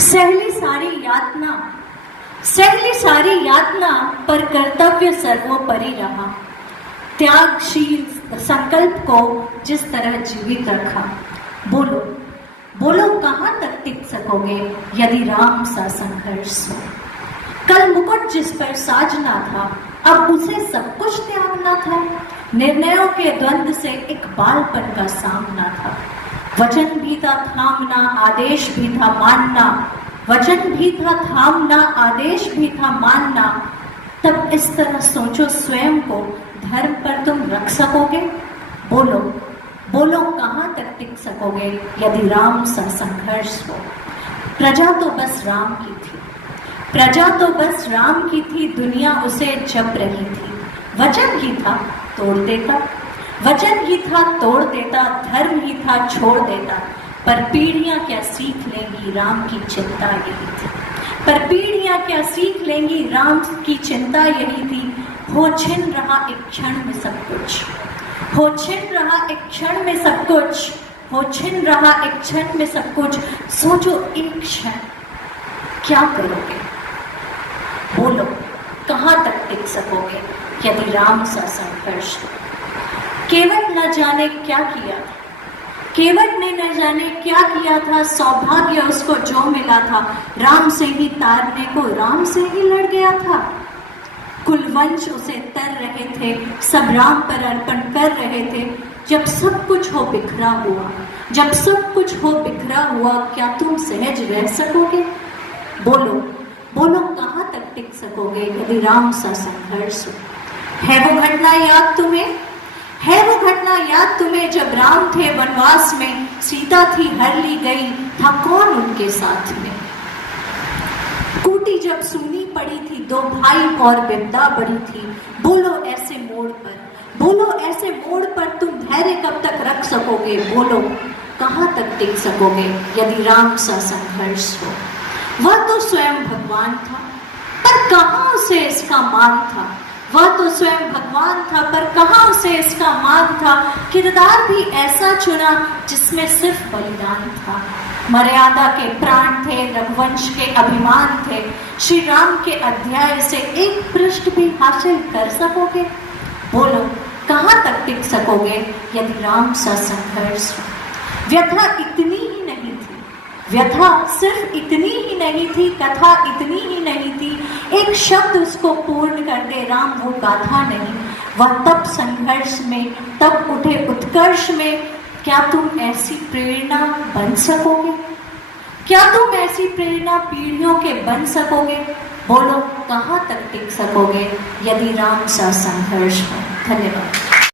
सहली सारी यातना पर कर्तव्य सर्वोपरि रहा। त्यागशील संकल्प को जिस तरह जीवित रखा। बोलो बोलो कहाँ तक टिक सकोगे यदि राम सा संघर्ष हो। कल मुकुट जिस पर साजना था, अब उसे सब कुछ त्यागना था। निर्णयों के द्वंद से एक बालपन का सामना था। वचन भी था थामना, आदेश भी था मानना। वचन भी था थामना, आदेश भी था मानना। तब इस तरह सोचो स्वयं को, धर्म पर तुम रख सकोगे। बोलो बोलो कहाँ तक टिक सकोगे यदि राम सा संघर्ष हो। प्रजा तो बस राम की थी, प्रजा तो बस राम की थी, दुनिया उसे जप रही थी। वचन ही था तोड़ देता, वचन ही था तोड़ देता, धर्म ही था छोड़ देता। पर पीढ़ियां क्या सीख लेंगी, राम की चिंता यही थी। पर पीढ़ियां क्या सीख लेंगी, राम की चिंता यही थी। हो छिन रहा एक क्षण में सब कुछ, हो छिन रहा एक क्षण में सब कुछ, हो छिन रहा एक क्षण में सब कुछ। सोचो एक क्षण क्या करोगे। बोलो कहाँ तक टिक सकोगे यदि राम सा संघर्ष हो। केवट न जाने क्या किया, केवट ने न जाने क्या किया था। सौभाग्य उसको जो मिला था, राम से ही तारने को राम से ही लड़ गया था। कुलवंश उसे तर रहे थे, सब राम पर अर्पण कर रहे थे। जब सब कुछ हो बिखरा हुआ, जब सब कुछ हो बिखरा हुआ, क्या तुम सहज रह सकोगे। बोलो बोलो कहाँ तक टिक सकोगे यदि राम सा संघर्ष हो। है वो घटना याद तुम्हें, है वो घटना याद तुम्हें जब राम थे वनवास में, सीता थी हर ली गई, था कौन उनके साथ में। कूटी जब सूनी पड़ी थी, दो भाई और विपदा बड़ी थी। बोलो ऐसे मोड़ पर, बोलो ऐसे मोड़ पर तुम धैर्य कब तक रख सकोगे। बोलो कहाँ तक टिक सकोगे यदि राम सा संघर्ष हो। वह तो स्वयं भगवान था, पर कहाँ उसे इसका मान था। वह तो स्वयं भगवान था, पर कहाँ उसे इसका मान था। किरदार भी ऐसा चुना जिसमें सिर्फ बलिदान था। मर्यादा के प्राण थे, रघुवंश के अभिमान थे। श्री राम के अध्याय से एक पृष्ठ भी हासिल कर सकोगे। बोलो कहाँ तक टिक सकोगे यदि राम सा संघर्ष हो। व्यथा इतनी ही नहीं थी, व्यथा सिर्फ इतनी ही नहीं थी, कथा इतनी ही नहीं थी। एक शब्द उसको पूर्ण कर दे राम, वो गाथा नहीं। वह तब संघर्ष में, तब उठे उत्कर्ष में। क्या तुम ऐसी प्रेरणा बन सकोगे, क्या तुम ऐसी प्रेरणा पीढ़ियों के बन सकोगे। बोलो कहाँ तक टिक सकोगे यदि राम सा संघर्ष हो। धन्यवाद।